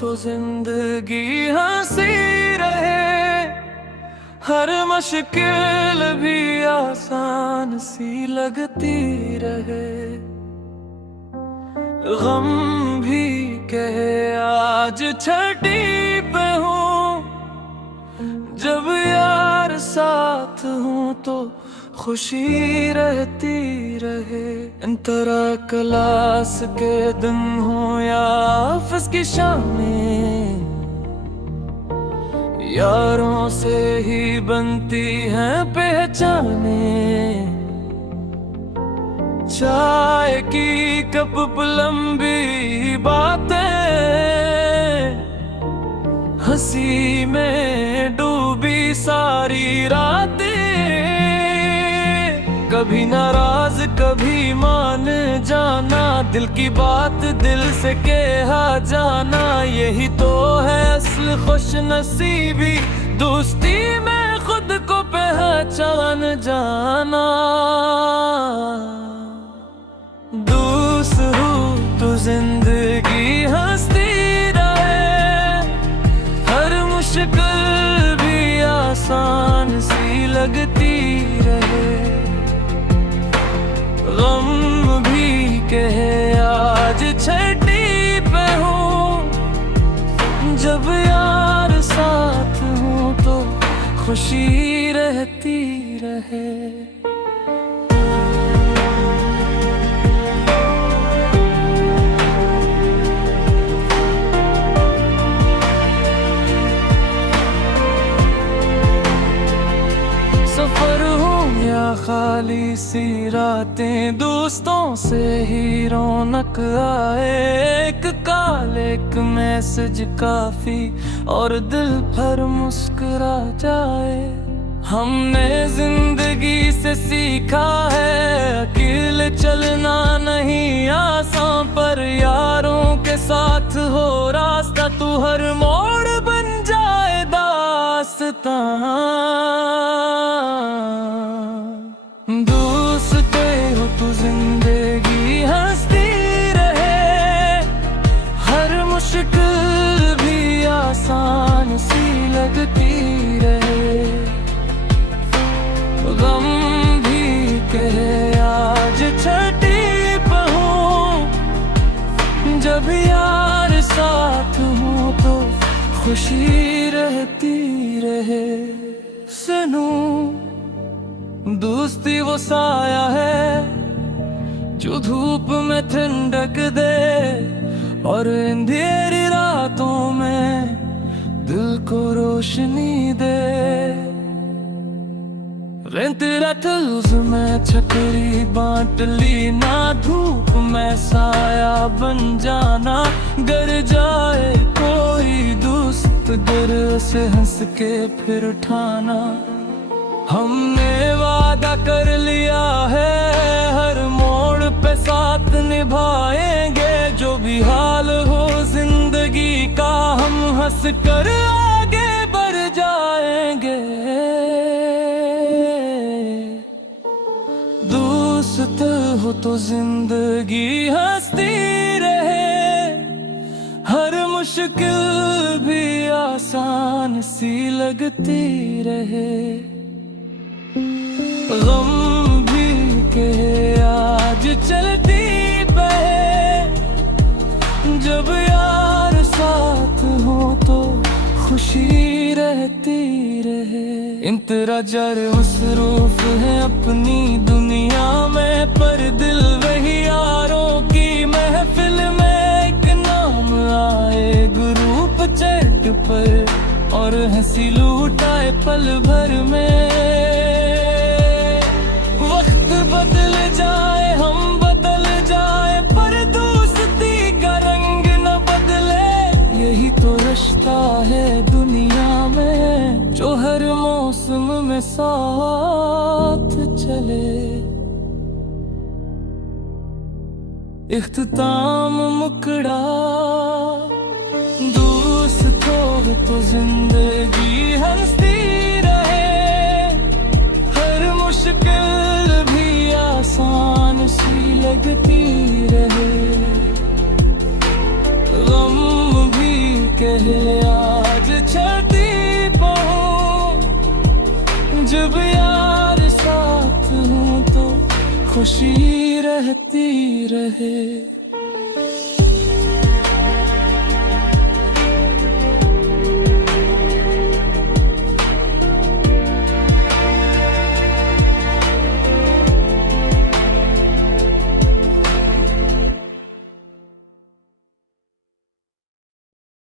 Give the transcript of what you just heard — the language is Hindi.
तो जिंदगी हंसी रहे, हर मुश्किल भी आसान सी लगती रहे। गम भी कहे आज छठी पे हूँ, जब यार साथ हूँ तो खुशी रहती रहे। इंतरा क्लास के दिन हो या ऑफिस की शामें, यारों से ही बनती हैं पहचानें। चाय की कप पर लंबी बातें, हंसी में डूबी सारी रातें। कभी नाराज कभी मान जाना, दिल की बात दिल से कहा जाना। यही तो है असल खुश नसीबी, दोस्ती में खुद को पहचान जाना। दोस्त हूँ तो जिंदगी हंसती रहे, हर मुश्किल भी आसान सी लगती रहे। गम भी कहे आज छठी पे हूँ, जब यार साथ हूँ तो खुशी रहती रहे। सफर हो या खाली सी रातें, दोस्तों से ही रौनक आए। एक कॉल एक मैसेज काफी और दिल भर मुस्कुरा जाए। हमने जिंदगी से सीखा है अकेले चलना नहीं आसान, पर यारों के साथ हो रास्ता तू हर मोड़ बन जाए दास्तां। दोस्त हो तू जिंदगी हंसती रहे, हर मुश्किल भी आसान सी लगती रहे। गम भी कहे आज छठी पे हूँ, जब यार साथ हूँ तो खुशी रहती रहे। सुनू दोस्ती वो साया है जो धूप में ठंडक दे, और अंधेरी रातों में दिल को रोशनी दे। तेरा तलुस में छतरी बांट ली ना, धूप में साया बन जाना। गर जाए कोई दोस्त गर से हंस के फिर उठाना। हमने वादा कर लिया है हर मोड़ पे साथ निभाएंगे, जो भी हाल हो जिंदगी का हम हंस कर आगे बढ़ जाएंगे। दोस्त हो तो जिंदगी हंसती रहे, हर मुश्किल भी आसान सी लगती रहे। गम भी कहे आज चलती बहे, जब यार साथ हो तो खुशी रहती रहे। इंतजार मसरूफ है अपनी दुनिया में, पर दिल वही यारों की महफिल में। एक नाम आए ग्रुप चैट पर और हंसी लूटाए पल भर में। वक्त बदल जाए हम बदल जाए, पर दोस्ती का रंग न बदले। यही तो रिश्ता है दुनिया में, जो हर मौसम में साथ चले। इख्तिताम मुकड़ा दोस्त हो तो जिंदगी हंसती रहे, हर मुश्किल भी आसान सी लगती रहे। गम भी खुशी रहती रहे।